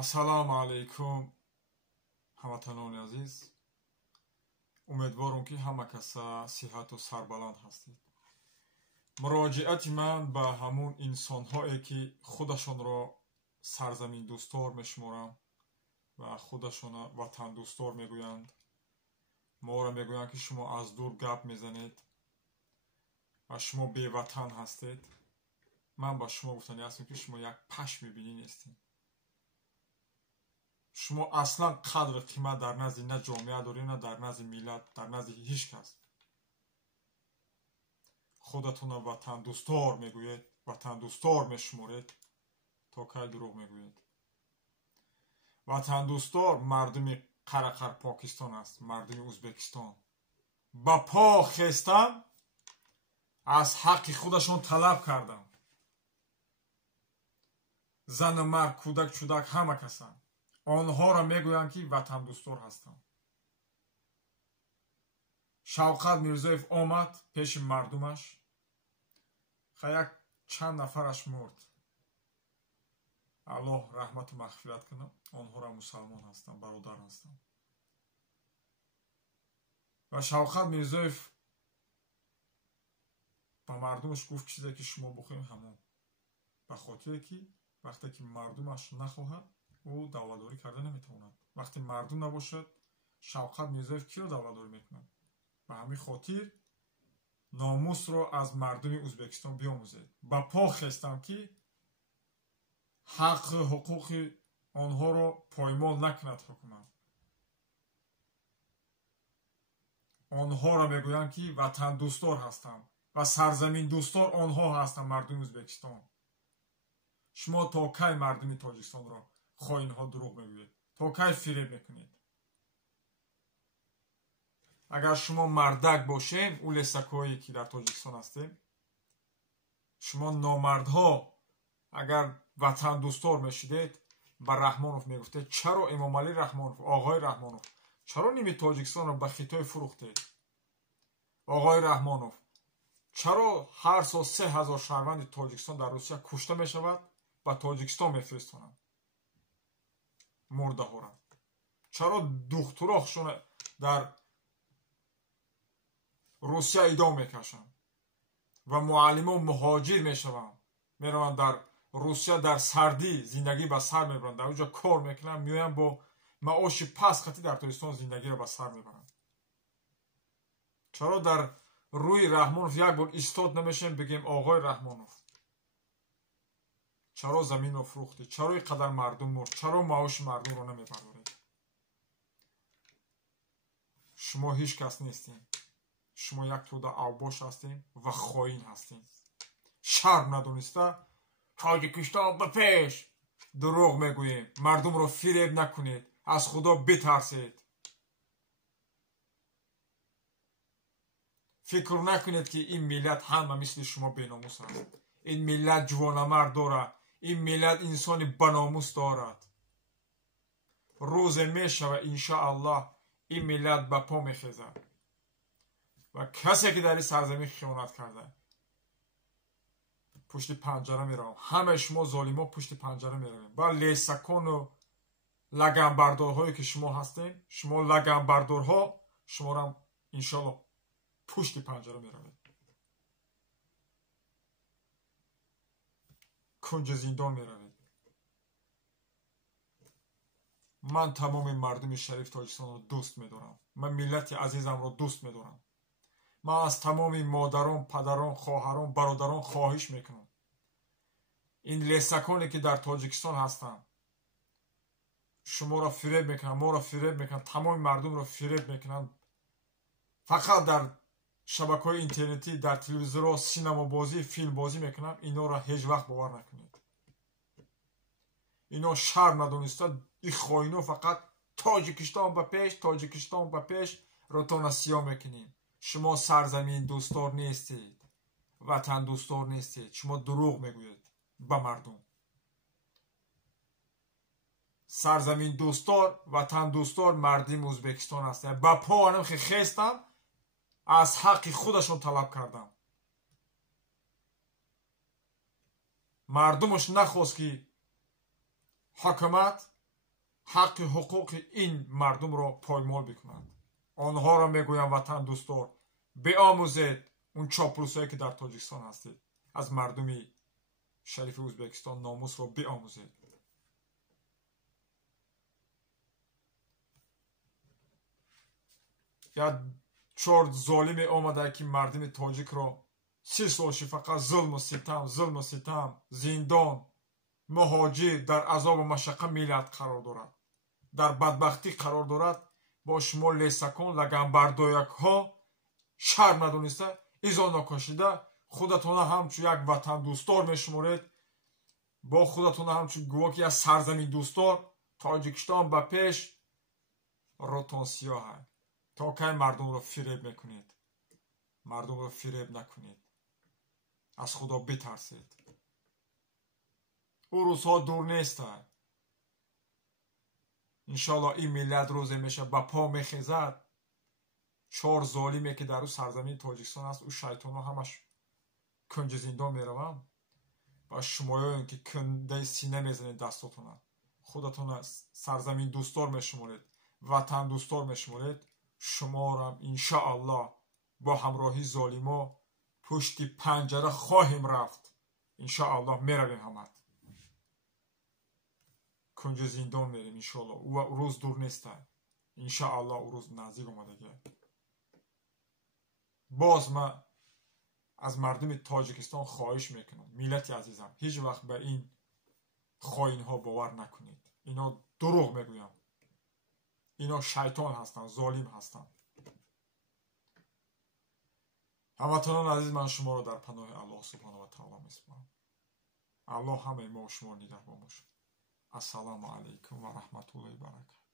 Ассалому алайкум ҳамватанони азиз. Умедворум ки ҳама каса сиҳату сарбаланд ҳастед. муроҷиати ман ба ҳамун инсонҳое ки худашонро сарзаминдӯстор мешуморанд ва худашонро ватандӯстор мегӯянд. моро мегӯянд ки шумо аз дур гап мезанед ва шумо беватан ҳастед. ман ба шумо гуфтанӣ ҳастам ки шумо як пашми бинӣ нестед. шумо аслан қадри қимат дар назди на ҷомеа доред, на дар назди миллат, дар назди ҳеҷ кас. худатонро ватандӯстор мегӯед, ватандӯстор мешуморед, то кай дурӯғ мегӯед. ватандӯстор мардуми қарақар покистон аст, мардуми ӯзбекистон. ба по хестан аз ҳаққи худашон талаб кардан. зану мард, кӯдак, чӯдак, ҳама касанд. онҳоро мегӯянд ки ватандӯстор ҳастанд. шавқат мирзоев омад пеши мардумаш, як чанд нафараш мурд. аллоҳ раҳмату мағфират кунад. онҳоро мусалмон ҳастанд, бародар ҳастанд. ва шавқат мирзоев ба мардумаш гуфт чизе ки шумо бихоҳем ҳамон. ба хотире ки вақте ки мардумаш нахоҳад, ӯ давладорӣ карда наметавонад. вақте мардум набошад, шавқат мирзоев киро давладорӣ мекунад? ба ҳамин хотир номусро аз мардуми ӯзбекистон биомӯзед. ба по хестам ки ҳаққи ҳуқуқи онҳоро поймол накунад ҳукумат. онҳоро мегӯянд ки ватандӯстор ҳастанд ва сарзаминдӯстор онҳо ҳастанд, мардуми ӯзбекистон. шумо то кай мардуми тоҷикистонро хоинҳо дурӯғ мегӯед? то кай фиреб мекунед? агар шумо мардак бошем, ӯ лесакҳое ки дар тоҷикистон ҳастем, шумо номардҳо агар ватандӯстор мешудед, ба раҳмонов мегуфтед чаро эмомалӣ раҳмонов, оғои раҳмонов, чаро ними тоҷикистонро ба хитой фурӯхтед? оғои раҳмонов, чаро ҳар сол 3000 шаҳрванди тоҷикистон дар русия кушта мешавад, ба тоҷикистон мефиристонанд мурдаҳоро? чаро духтурохшон дар русия идом мекашанд ва муаллимон муҳоҷир мешаванд, мераванд дар русия дар сардӣ зиндагӣ ба сар мебаранд, дар онҷо кор мекунанд, меоянд бо маоши паст хати дар тоҷикистон зиндагиро ба сар мебаранд. чаро дар рӯи раҳмонов як бор истод намешем бигем оғои раҳмонов, чаро заминро фурӯхтед? чаро ин қадар мардум мурд? чаро маоши мардумро намебардоред? шумо ҳеҷ кас нестем. шумо як тӯда авбош ҳастем ва хоин ҳастем. шарм надониста тоҷикистон ба пеш дурӯғ мегӯем. мардумро фиреб накунед. аз худо битарсед. фикр накунед ки ин миллат ҳама мисли шумо беномус аст. ин миллат ҷувонамард дорад. ин миллат инсони баномус дорад. рӯзе мешава иншоаллоҳ ин миллат ба по мехезад ва касе ки дар ин сарзамин хиёнат карда пушти панҷара меравам. ҳамаи шумо золимон пушти панҷара меравем. ба лесакону лаганбардорҳое ки шумо ҳастем, шумо лаганбардорҳо, шуморам иншоаллоҳ пушти панҷара меравед. кунҷи зиндон меравед. ман тамоми мардуми шариф тоҷикистонро дӯст медорам. ман миллати азизамро дӯст медорам. ман аз тамоми модарон, падарон, хоҳарон, бародарон хоҳиш мекунам. ин лесаконе ки дар тоҷикистон ҳастанд, шуморо фиреб мекунанд, моро фиреб мекунанд, тамоми мардумро фиреб мекунанд. фақат дар шабакаҳои интернетӣ, дар телевизорҳо синамобозӣ, филмбозӣ мекунанд. инҳоро ҳеҷ вақт бовар накунед. инҳо шарм надониста ин хоинҳо фақат тоҷикистон ба пеш, тоҷикистон ба пеш рӯтона сиёҳ мекунем. шумо сарзаминдӯстор нестед. ватандӯстор нестед. шумо дурӯғ мегӯед ба мардум. сарзаминдӯстор, ватандӯстор мардуми ӯзбекистон ҳастанд. ба поанам хестам, аз ҳаққи худашон талаб кардам. мардумаш нахост ки ҳукумат حق حقوق این مردم را پایمال بکنند. آنها را میگویم وطن دوستدار بیاموزید اون چاپلوسایی که در تاجیکستان هستید از مردم شریف ازبکستان ناموس را بیاموزید. یا چرت ظالم آمده که مردم تاجیک را 30 سالش فقط ظلم و ستم زندان مهاجر در عذاب و مشقه ملت قرار دارد، در بدبختی قرار دارد. با شما لیسکان لگنبردایک ها شرم ندونسته ایزان نکشیده خودتان همچون یک وطن دوستدار میشمارید، با خودتان همچون گواه که از سرزمین دوستدار تاجیکستان به پیش روتان سیاه. تا که مردم را فریب میکنید؟ مردم را فریب نکنید. از خدا بترسید. او روزها دور نیست. انشالله این ملت روزی میشه با پا میخیزد. 4 ظالمی که در او سرزمین تاجیکستان است، او شیطان ها همش کنج زندان میروند و شمایان که کنده سینه میزنید دستاتون خودتون سرزمین دوستدار میشمارید، وطن دوستدار میشمارید. شما را انشاءالله با همراهی ظالما پشت پنجره خواهیم رفت. انشاءالله میرویم همه کنج زندان میریم انشاءالله. او روز دور نیست. انشاءالله او روز نزدیک اومده. باز من از مردم تاجیکستان خواهش میکنم ملت عزیزم هیچ وقت به این خائن ها باور نکنید. اینا دروغ میگوین. اینا شیطان هستند، ظالم هستند. هموطنان عزیز من شما را در پناه الله سبحانه و تعالی میسپارم. الله همه ما و شما نگهبان باشد. السلام علیکم و رحمت الله و برکاته.